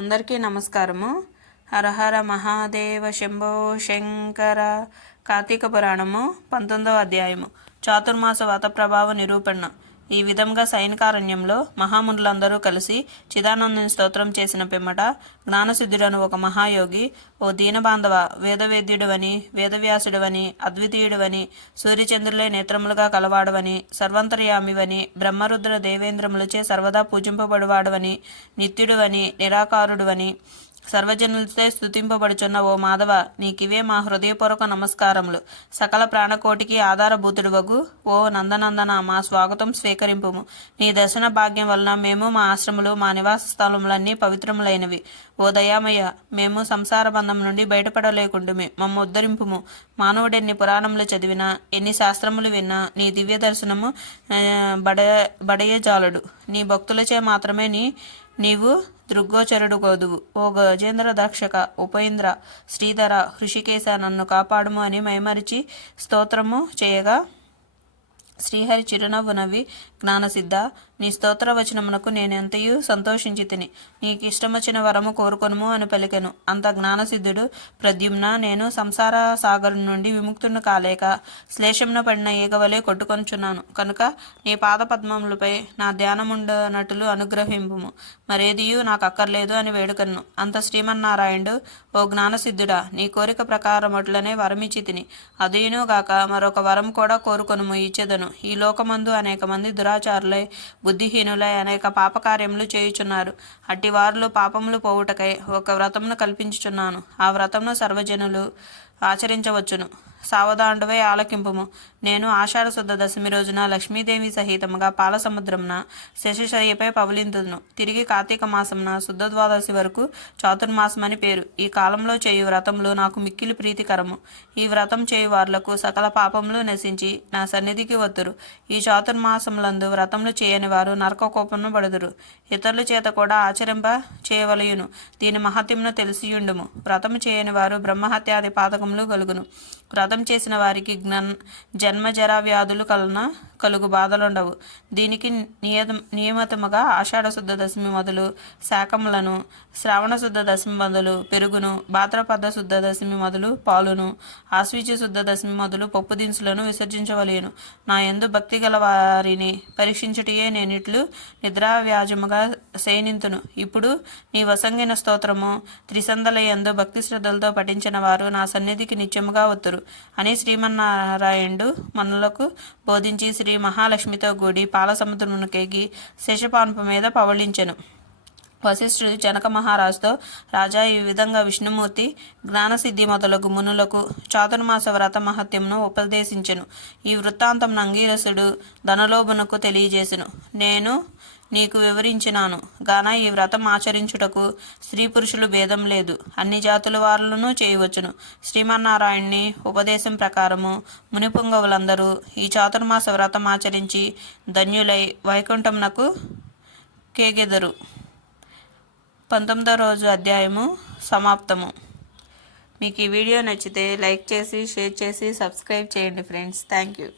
అందరికీ నమస్కారము. హరహర మహాదేవ శంభో శంకర కార్తీక పురాణము పంతొమ్మిదవ అధ్యాయము. చాతుర్మాస వాత ప్రభావ నిరూపణ. ఈ విధంగా సైనికారణ్యంలో మహామునులందరూ కలిసి చిదానందుని స్తోత్రం చేసిన పిమ్మట జ్ఞానసిద్ధుడను ఒక మహాయోగి ఓ దీనబాంధవ వేదవేద్యుడవని వేదవ్యాసుడవని అద్వితీయుడవని సూర్యచంద్రులే నేత్రములుగా కలవాడవని సర్వంతర్యామివని బ్రహ్మరుద్ర దేవేంద్రములచే సర్వదా పూజింపబడువాడవని నిత్యుడువని నిరాకారుడువని సర్వజనులతో స్తుతింపబడుచున్న ఓ మాధవ నీకివే మా హృదయపూర్వక నమస్కారములు. సకల ప్రాణకోటికి ఆధారభూతుడువగు ఓ నందనందన మా స్వాగతం స్వీకరింపుము. నీ దర్శన భాగ్యం వలన మేము మా ఆశ్రములు మా నివాస స్థలములన్నీ పవిత్రములైనవి. ఓ దయామయ్య మేము సంసార బంధం నుండి బయటపడలేకుండుమి. మమ్మ ఉద్ధరింపుము. మానవుడెన్ని పురాణములు చదివినా ఎన్ని శాస్త్రములు విన్నా నీ దివ్య దర్శనము ఆ, బడ జాలడు నీ భక్తులచే మాత్రమే నీ నీవు దృగ్గోచరుడు కోదువు ఓ గజేంద్ర దక్షక ఉపేంద్ర శ్రీధర హృషికేశ నన్ను కాపాడుము అని మైమరిచి స్తోత్రము చేయగా శ్రీహరి చిరునవ్వు నవ్వి జ్ఞానసిద్ధ నీ స్తోత్ర వచనమునకు నేనెంతయూ సంతోషించి తిని నీకు ఇష్టమొచ్చిన వరము కోరుకొనుము అని పలికెను. అంత జ్ఞానసిద్ధుడు ప్రద్యుమ్న నేను సంసార సాగరం నుండి విముక్తుని కాలేక శ్లేషంన పడిన ఈగవలే కొట్టుకొనుచున్నాను కనుక నీ పాద పద్మములపై నా ధ్యానముండనట్లు అనుగ్రహింపుము. మరేదియూ నాకు అక్కర్లేదు అని వేడుకను. అంత శ్రీమన్నారాయణుడు ఓ జ్ఞానసిద్ధుడా నీ కోరిక ప్రకారం అట్లనే వరమిచ్చి తిని అదేనూ గాక మరొక వరం కూడా కోరుకొనుము ఇచ్చేదను. ఈ లోకమందు అనేక మంది దురాచారులై బుద్ధిహీనులై అనేక పాపకార్యములు చేయుచున్నారు. అట్టి వారిలో పాపములు పోవుటకై ఒక వ్రతమును కల్పించుచున్నాను. ఆ వ్రతమును సర్వజనులు ఆచరించవచ్చును. సావధాండువై ఆలకింపుము. నేను ఆషాఢశుద్ధ దశమి రోజున లక్ష్మీదేవి సహితముగా పాలసముద్రంన శశిశయ్యపై పవలింతును తిరిగి కార్తీక మాసమున శుద్ధ ద్వాదశి వరకు చాతుర్మాసమని పేరు. ఈ కాలంలో చేయు వ్రతములు నాకు మిక్కిలి ప్రీతికరము. ఈ వ్రతం చేయు వార్లకు సకల పాపములు నశించి నా సన్నిధికి వత్తురు. ఈ చాతుర్మాసములందు వ్రతములు చేయని వారు నరక కోపమును పడుదురు. ఇతరుల చేత కూడా ఆచరింప చేయవలయును. దీని మహత్యమును తెలిసియుండుము. వ్రతము చేయని వారు బ్రహ్మహత్యాది పాతకములు కలుగును వ్రతం చేసిన వారికి జ్ఞన్ జన్మ జరా వ్యాధులు కలన కలుగు బాధలుండవు. దీనికి నియత నియమితముగా ఆషాఢ శుద్ధ దశమి మొదలు శాకములను శ్రావణ శుద్ధ దశమి మొదలు పెరుగును భాద్రపద శుద్ధ దశమి మొదలు పాలును ఆశ్వీజ శుద్ధ దశమి మొదలు పప్పు దినుసులను విసర్జించవలేను. నా యందు భక్తి గల వారిని పరీక్షించుటయే నేనిట్లు నిద్రా వ్యాజముగా శయనింతును. ఇప్పుడు నీ వసంగిన స్తోత్రము త్రిసందల యందు భక్తి శ్రద్ధలతో పఠించిన వారు నా సన్నిధికి నిత్యముగా వత్తురు. అని శ్రీమన్నారాయణుడు మనులకు బోధించి శ్రీ మహాలక్ష్మితో కూడి పాలసముద్రమునకేగి శేషపానుపు మీద పవళించెను. వశిష్ఠుడు జనక మహారాజుతో రాజా ఈ విధంగా విష్ణుమూర్తి జ్ఞానసిద్ధి మొదలగు మునులకు చాతుర్మాస వ్రత మహత్యమును ఉపదేశించెను. ఈ వృత్తాంతం అంగీరసుడు ధనలోభునకు తెలియజేసెను. నేను నీకు వివరించినాను. గాన ఈ వ్రతం ఆచరించుటకు స్త్రీ పురుషులు భేదం లేదు. అన్ని జాతుల వారులను చేయవచ్చును. శ్రీమన్నారాయణ్ణి ఉపదేశం ప్రకారము మునిపుంగవులందరూ ఈ చాతుర్మాస వ్రతం ఆచరించి ధన్యులై వైకుంఠంనకు కేగెదరు. పంతొమ్మిదో రోజు అధ్యాయము సమాప్తము. మీకు ఈ వీడియో నచ్చితే లైక్ చేసి షేర్ చేసి సబ్స్క్రైబ్ చేయండి ఫ్రెండ్స్. Thank you